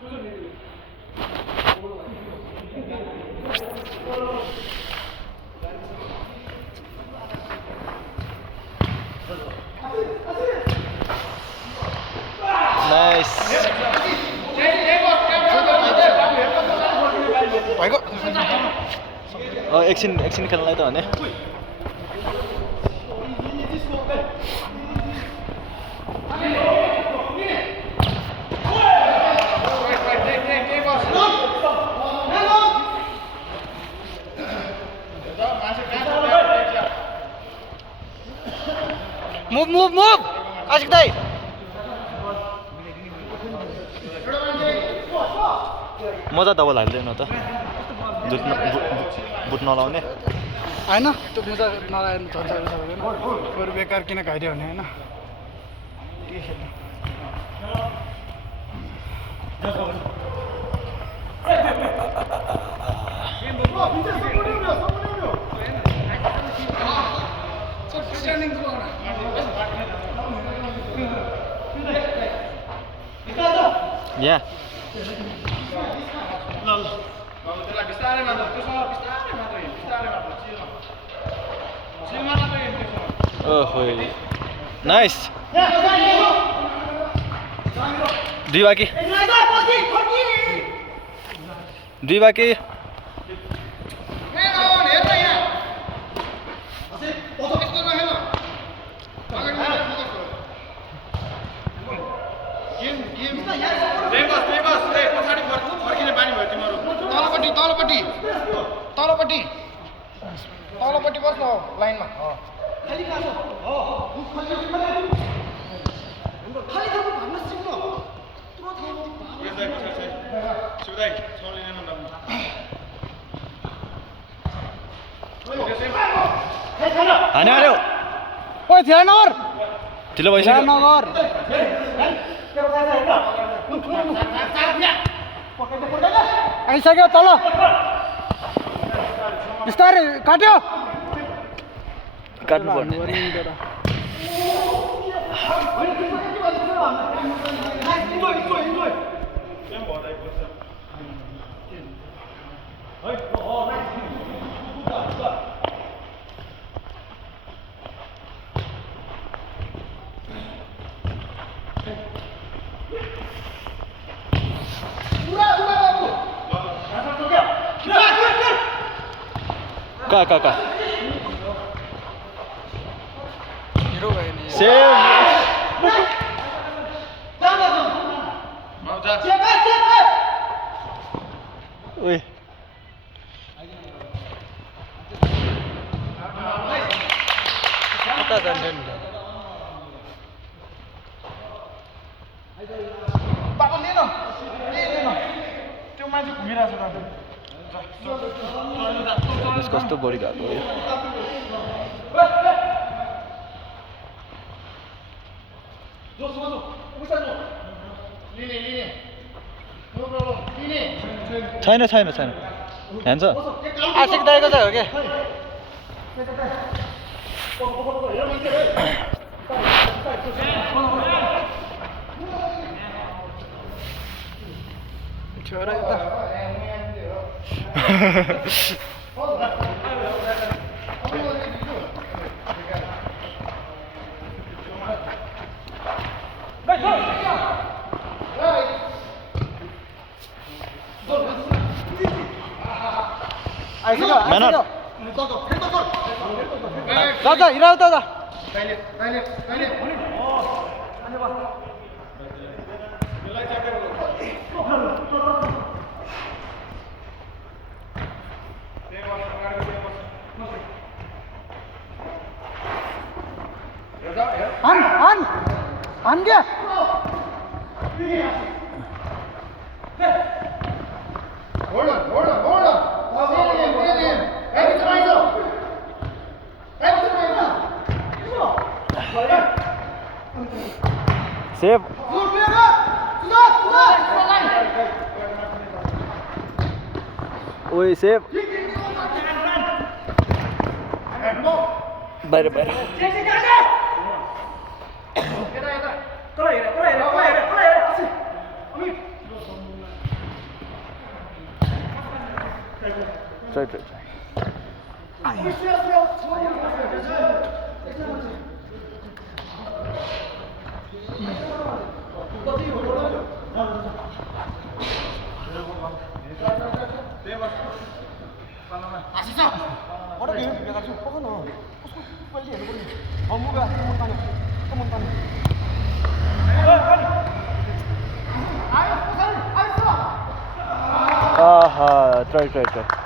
Nice. भएको एकछिन खेल्नलाई त भने मुभ आशिक दाइ मजा डबल हाल्दैन त बुट नलाउने होइन त्यो मुजा नलाएर झन् सक्दैन बरु बेकार किन खाइदियो भने होइन के खेल्नु यहाँ ओहो नाइस दुई बाँकी तलपट्टि बस्नु हो लाइनमा हान्यो ओइ ध्यान नगर ढिलो भइसक्यो नगर आइसक्यो तल बिस्तारै काट्यो काट्नु पर्ने का हिरो भयो नि सेभ ओइ कता जान्छ नि बाबा लिएन त्यो मान्छे घुमिरहेको छ कस्तो बढी गएको हो छैन ध्यान छ आशिक दाइको चाहिँ हो क्या छोरा यता हिँडाउ त हान क्या सेभ ओइ सेभ बाहिर Try, try, try. Try, try, try.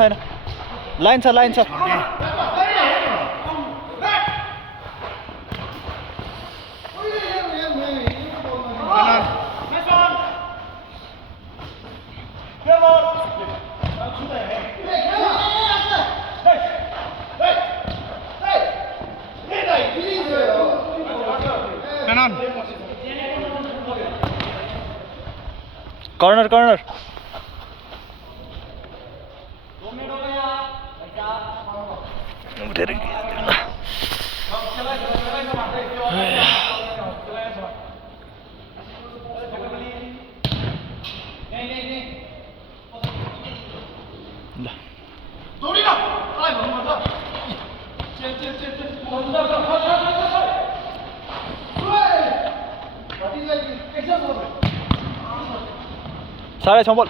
छैन लाइन छ कर्नर साढे 6 बल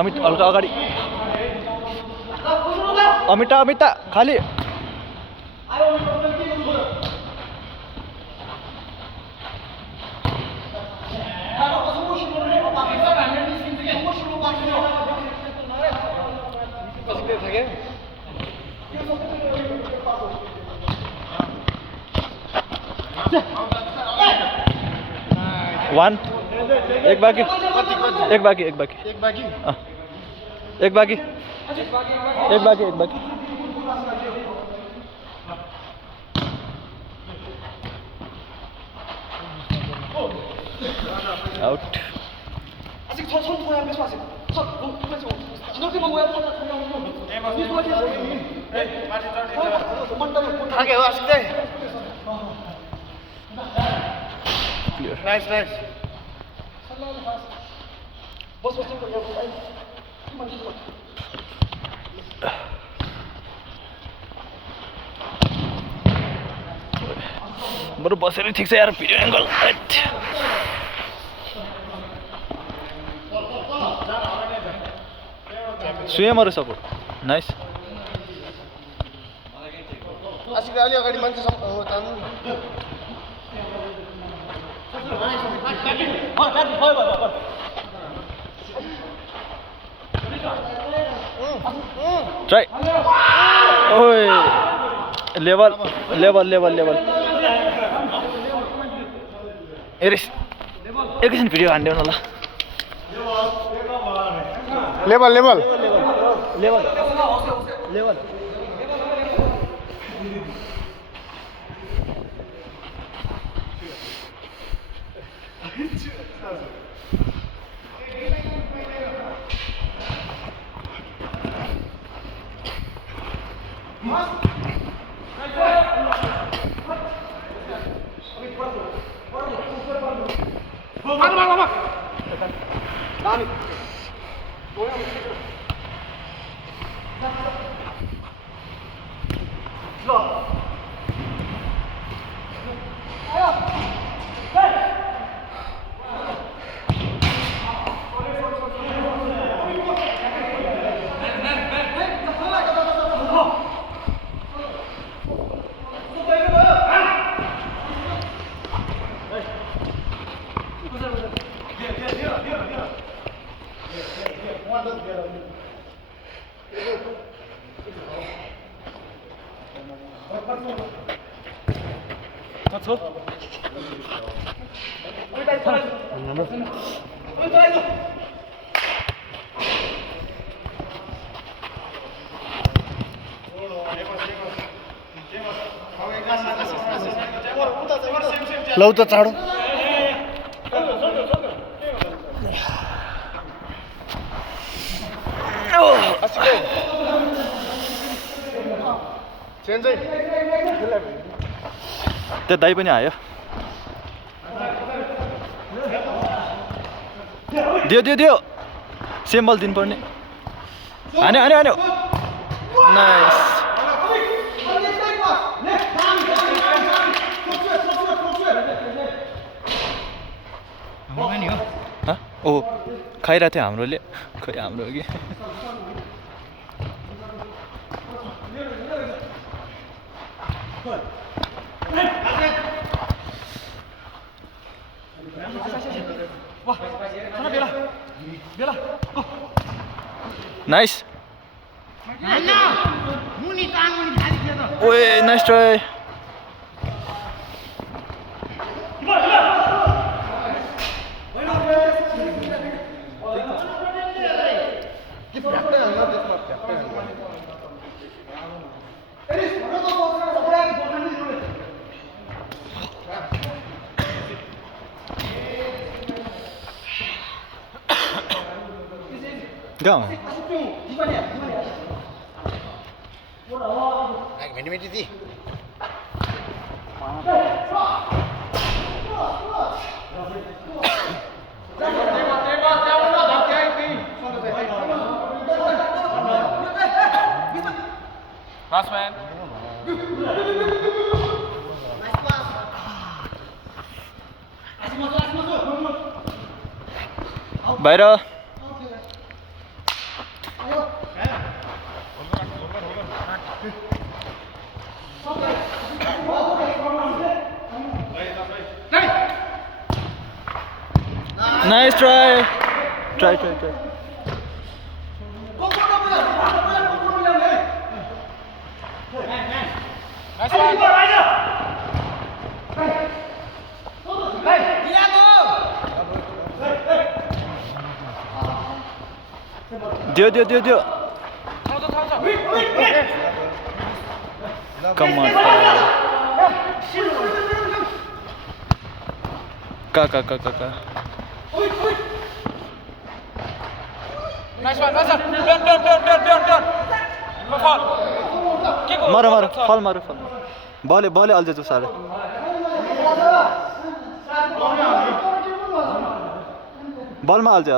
अमित हल्का अगाडि अमिता खाली वन एक बाकी आउट नाइस बरु बसेर ठिक छ यार video angle swimmer support nice अलि अगाडि मान्छे ट्राई ओए लेवल एरिस एकैछिन भिडियो हान्देऊ न ल लेभल लौ त चाँडो त्यो दाइ पनि आयो दियो दियो दियो सेम बल दिनुपर्ने हान्यो हान्यो हान्यो नाइस ओ खाइरहेको थियो हाम्रोले खै हाम्रो हो कि नाइस ओए nice try Go. Last man. बाहिर Nice try. Try. Nice one. Dio. Come on. Ka. Nice one. Don't. Go fall. मारो फल मारो बॉले अल्झ जो सारे बलमा अल्झ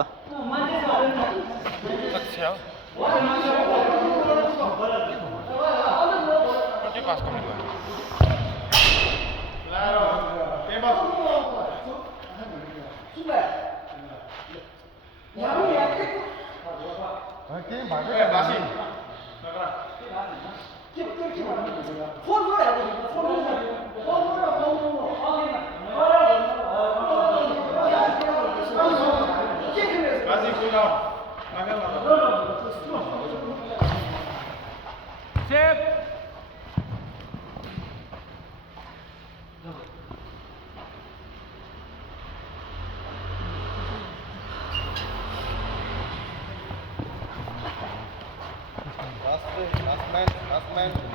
Last man.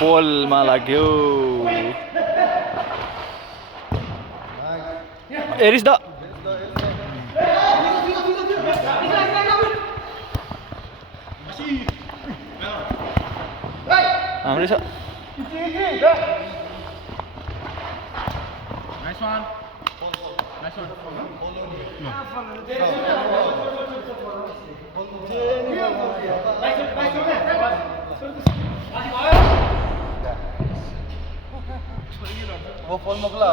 पोलमा लाग्यो एरिस द हाम्रै छ Nice one. वो फोन मोकला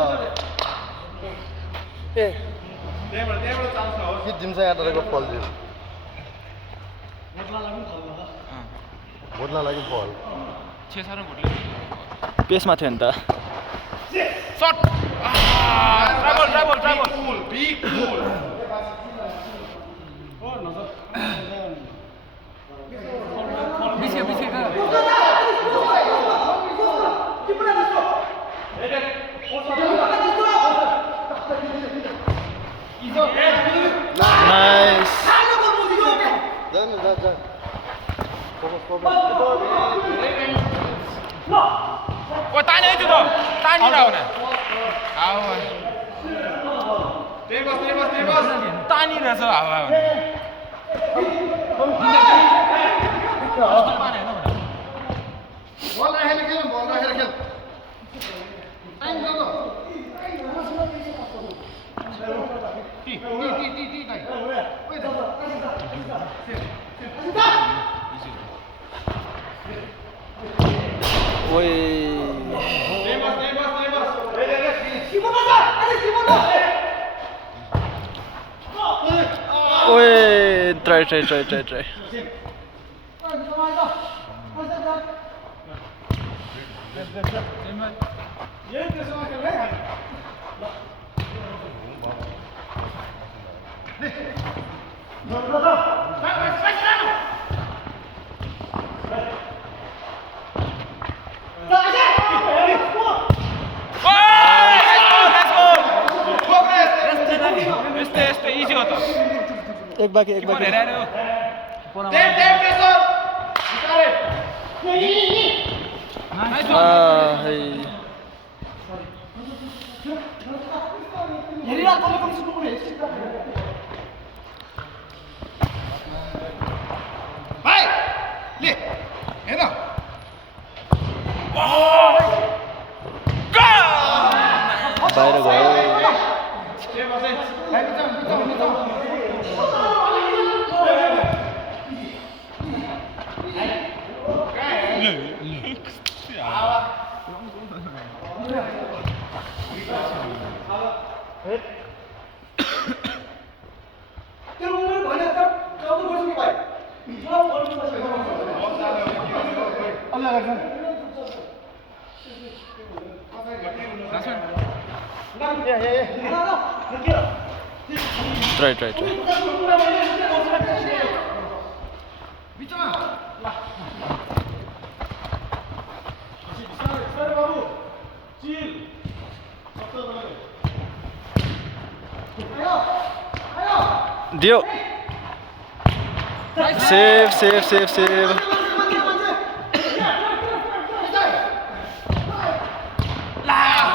कि जिम्सा यात्राको फल दियो भोटला लागि फल छेसारो घुट्ले पेसमा थियो नि त शट ट्राभल नाइस जा ओ तानी है त्यो त तानी रह न हावा तानी रहेछ हावा बल राखेर खेल टाइम गर्नु ओए ओए ट्राई यस्तै इजी हो त एक बाकी हेर बाहिर गयो ट्राई दियो सेव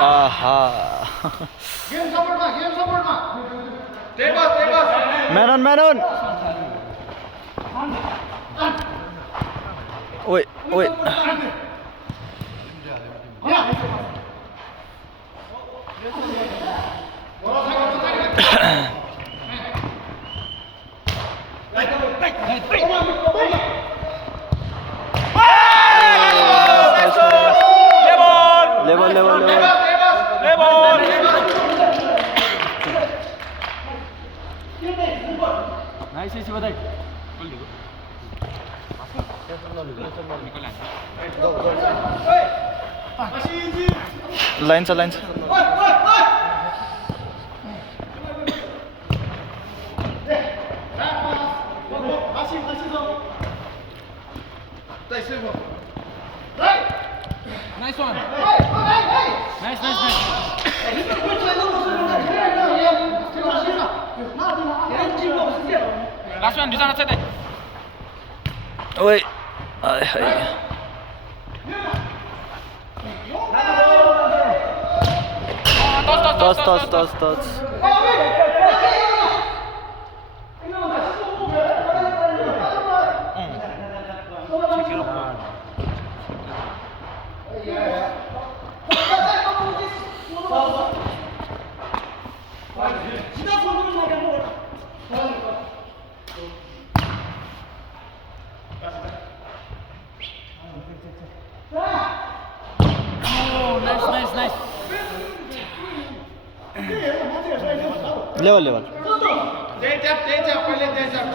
आहा मैन ऑन ओए लेवल नाइस इसी बताई लाइन छ Nice one. Nice. Last one, Dizana said it. ओए आय हाय टस Nice. Level. त्यही ट्याप पहिले त्यही ट्याप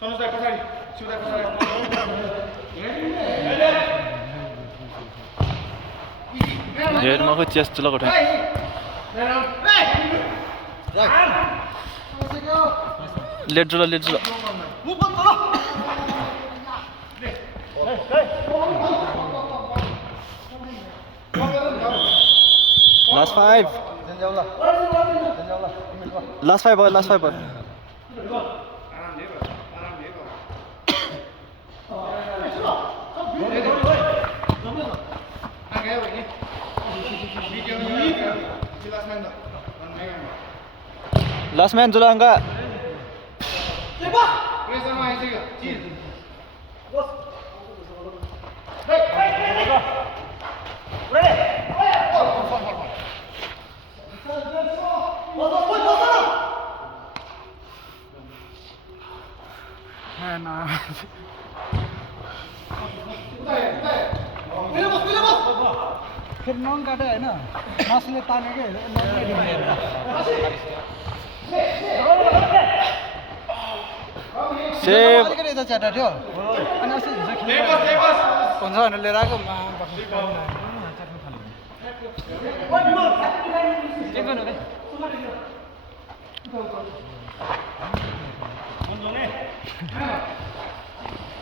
सनुज दाइ पछाडि शिव दाइ पछाडि हेडमा चेस्ट लगाउँ लेट जुल लास्ट 5 लास्ट 5 लास्ट मैन जुलांगा फिर नङ काटे होइन मासुले तानेकै सेभ अलिकति यता च्याटा थियो अनि अस्ति हिजो हुन्छ भनेर लिएर आएको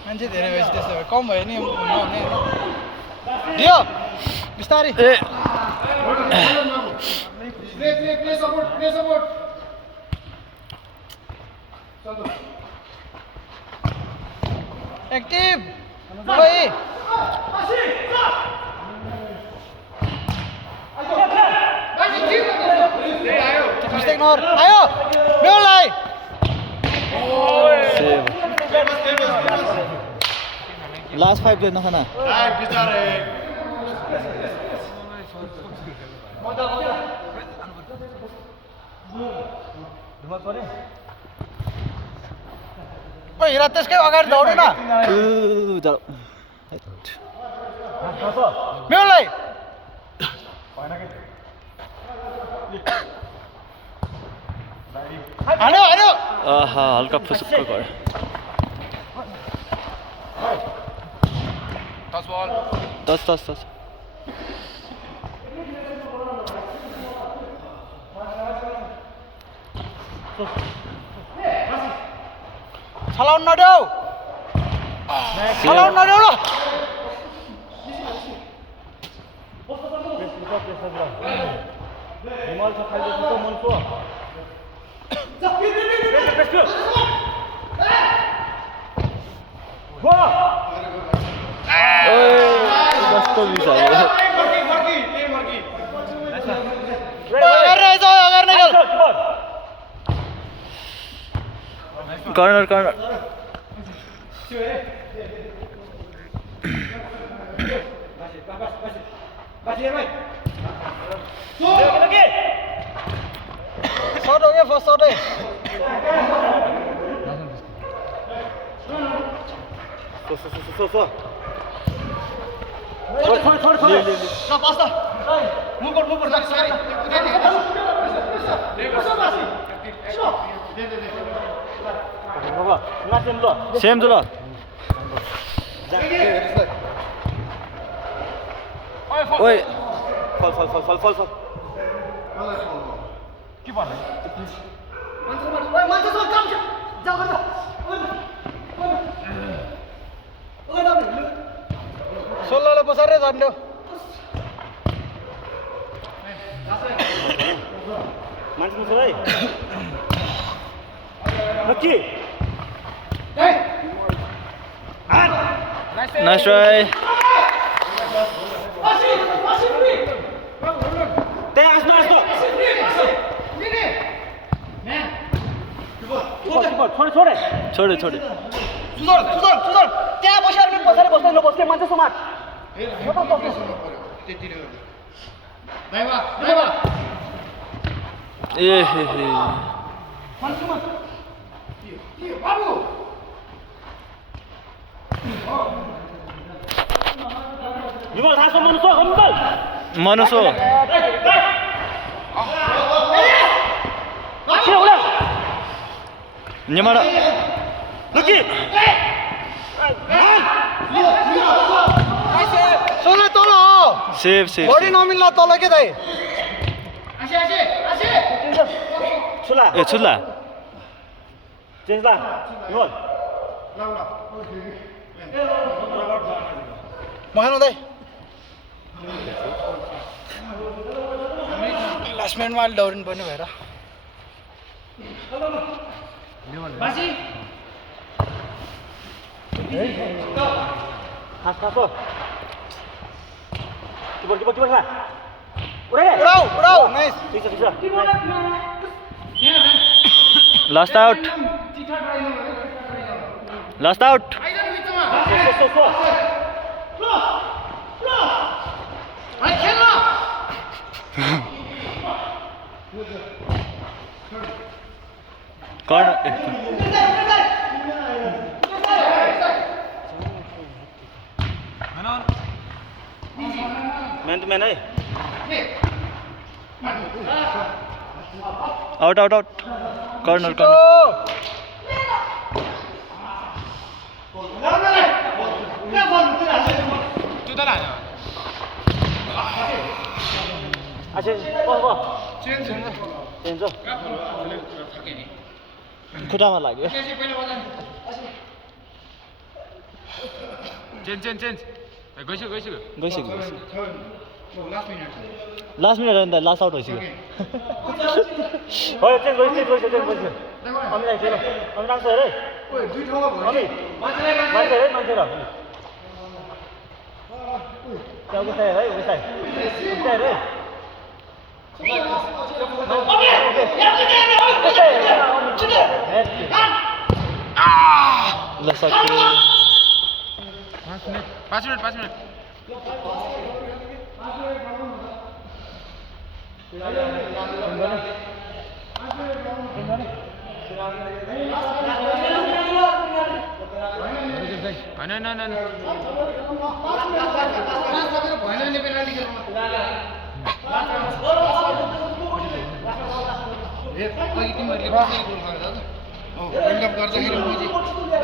मान्छे धेरै भएपछि त्यस्तो भयो कम भयो नि हुने दियो बिस्तारै एक्टिभ ओइ मिस्टेक नगर आयो मेललाई लास्ट 5 ले नखाना ओइ हिरा त्यसकै अगाडि दौडेन मेललाई हान्यो हान्यो आहा हल्का फुसुक्क गयो टच बल 10 छलाउन नदेऊ छलाउन नदेऊ ल कस्तो बिसायो कर्नर शॉट हो गया फर्स्ट शॉट है ल बस त मुकर सरी सेम जुल ओइ फल के भन्नु मान्छे सब काम जाऊ गर्दा सोल्लले बसारे झन्ड्यो मान्छे मुछ भाइ नक्की नाइस ट्राई त्यहाँ आस्नु छोडे सुदर त्यहाँ बसेर नि पछाडि बस्दै नबस्ने मान्छे समाज ए हे हे विमल थाहा छ मनुसो के होला Nie ma. 루키! सोना तल सेभ सेभ बडी नमिल्ला तल के दाइ छुला ए छुल्ला चेन्ज ला निमल मखान दाइ लास्ट मिनटमा अलि दौडिनु पर्ने भएर खास खास हो किपर खा उडाउ उडाउ नाइस ठिक छ लास्ट आउट लास्ट आउट मैन टू मैन है out out out corner corner अच्छा चेन्ज हो खुट्टामा लाग्यो चेन्ज गइसक्यो गइसक्यो लास्ट मिनट अन्त लास्ट आउट भइसक्यो हो चेन्ज गइसक्यो अमित आइसक्यो अमित आउँछ हेर अमित मान्छे र क्या उस है भाई उस है रे ल सक्यो 5 मिनट गर्दाखेरि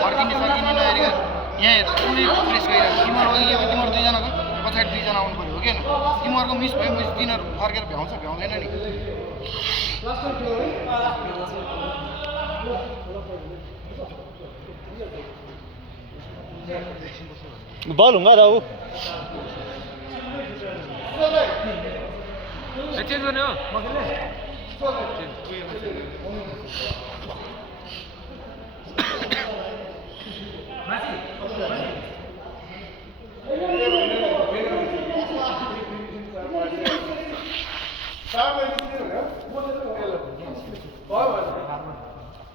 फर्किने सकिने नहेरेर यहाँ कुनै प्रेस गरिरहेको तिमीहरू दुईजनाको पछाडि दुईजना आउनु पऱ्यो हो कि तिमीहरूको मिस भयो तिनीहरू फर्केर भ्याउँछ भ्याउँदैन नि बल हुँगा र ऊ चेन्ज गर्ने हो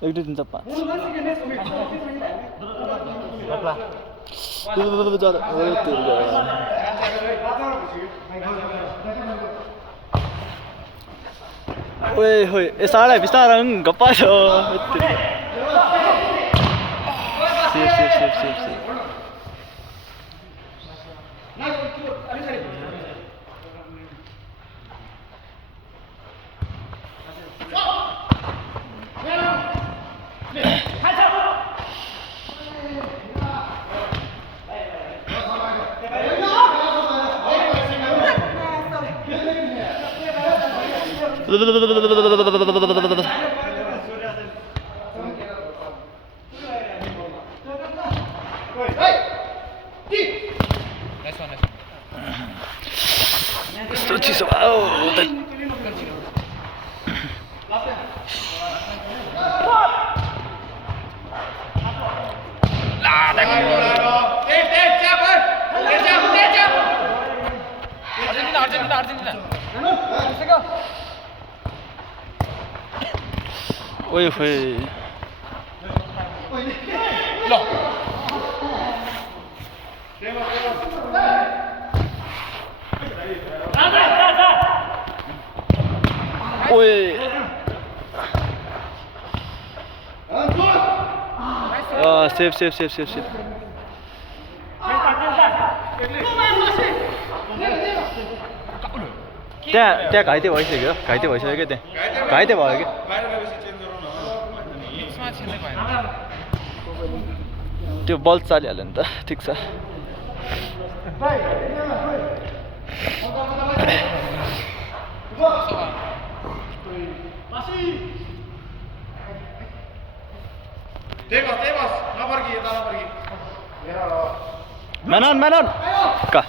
एक दुई तिन चार पाँच ओए होय सारा बिस्तारा गप्पा छ safe Sto ci sono. Oh, dai. Argentina ओए होय ल ओए सेफ त्यहाँ घाइते भइसक्यो क्या त्यहाँ घाइते भयो क्या छिर्नै भएन त्यो बल चालिहाल्यो नि त ठिक छ म्यान अन का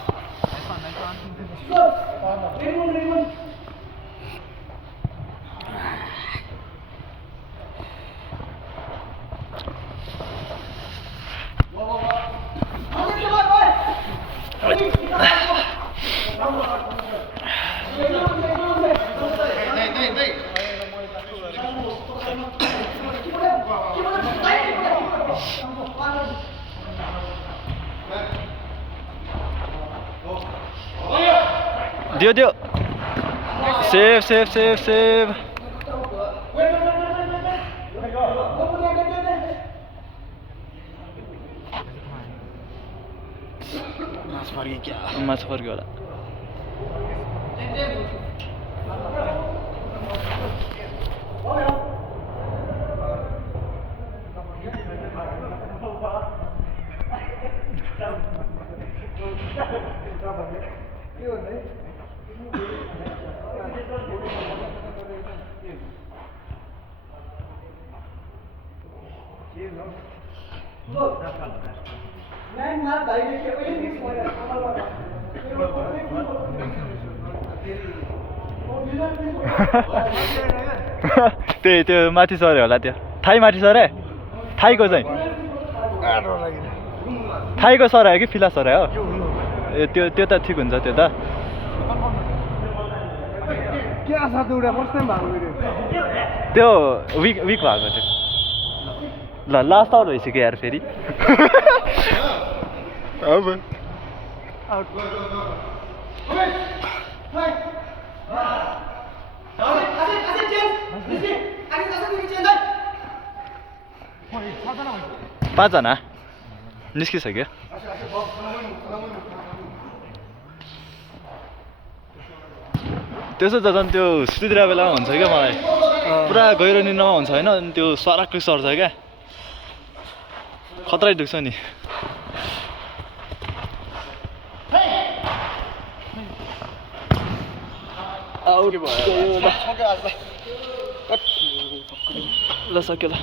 दियो सेभ माछ फर्क्यो होला त्यही त्यो माथि सर्यो होला त्यो थाई माथि सरे थाईको चाहिँ थाईको सरायो कि फिला सरायो ए त्यो त ठिक हुन्छ त्यो त त्यो विक भएको थियो ल लास्ट आउट भइसक्यो यार फेरि अब पाँचजना निस्किसक्यो त्यसो त झन् त्यो सुतिदिएर बेलामा हुन्छ क्या मलाई पुरा गहिरो निन्द्रामा हुन्छ होइन अनि त्यो सराक्कै सर्छ क्या खतरै दुख्छ नि ल सक्यो ल